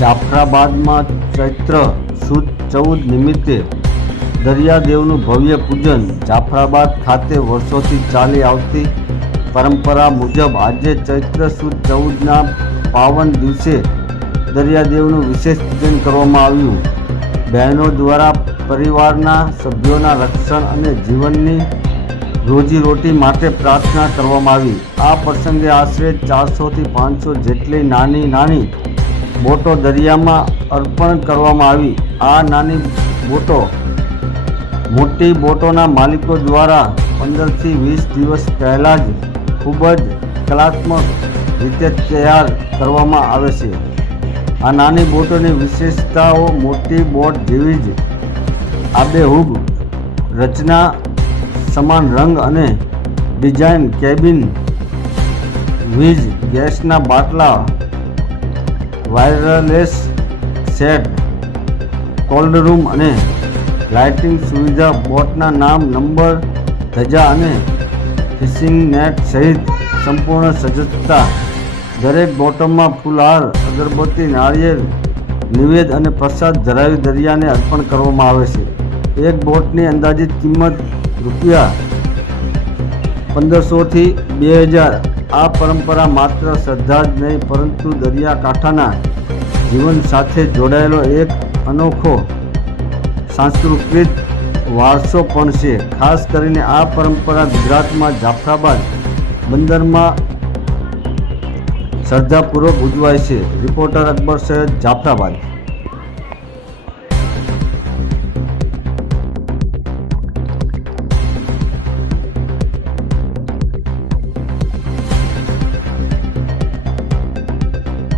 જાફરાબાદમાં ચૈત્ર સુદ 14 નિમિત્તે દરિયાદેવનું ભવ્ય પૂજન। જાફરાબાદ ખાતે વર્ષોથી ચાલી આવતી પરંપરા મુજબ આજે ચૈત્ર સુદ 14ના પાવન દિવસે દરિયાદેવનું વિશેષ પૂજન કરવામાં આવ્યું। બહેનો દ્વારા પરિવારના સભ્યોના રક્ષણ અને જીવનની રોજીરોટી માટે પ્રાર્થના કરવામાં આવી। આ પ્રસંગે આશરે 400થી 500 જેટલી નાની બોટો દરિયામાં અર્પણ કરવામાં આવી। આ નાની બોટો મોટી બોટોના માલિકો દ્વારા 15થી 20 દિવસ પહેલાં જ ખૂબ જ કલાત્મક રીતે તૈયાર કરવામાં આવે છે। આ નાની બોટોની વિશેષતાઓ મોટી બોટ જેવી જ આબેહૂબ રચના, સમાન રંગ અને ડિઝાઇન, કેબિન, વીજ ગેસના બાટલા, વાયરલેસ સેટ, કોલ્ડ રૂમ અને લાઇટિંગ સુવિધા, બોટના નામ, નંબર, ધજા અને ફિશિંગ નેટ સહિત સંપૂર્ણ સજ્જતા। દરેક બોટમાં ફૂલહાર, અગરબત્તી, નાળિયેર, નિવેદ અને પ્રસાદ ધરાવી દરિયાને અર્પણ કરવામાં આવે છે। એક બોટની અંદાજિત કિંમત રૂપિયા 1500થી 2000। આ પરંપરા માત્ર શ્રદ્ધા જ નહીં પરંતુ દરિયાકાંઠાના જીવન સાથે જોડાયેલો એક અનોખો સાંસ્કૃતિક વારસો પણ છે। ખાસ કરીને આ પરંપરા ગુજરાતમાં જાફરાબાદ બંદરમાં શ્રદ્ધાપૂર્વક ઉજવાય છે। રિપોર્ટર અકબર સૈયદ, જાફરાબાદ।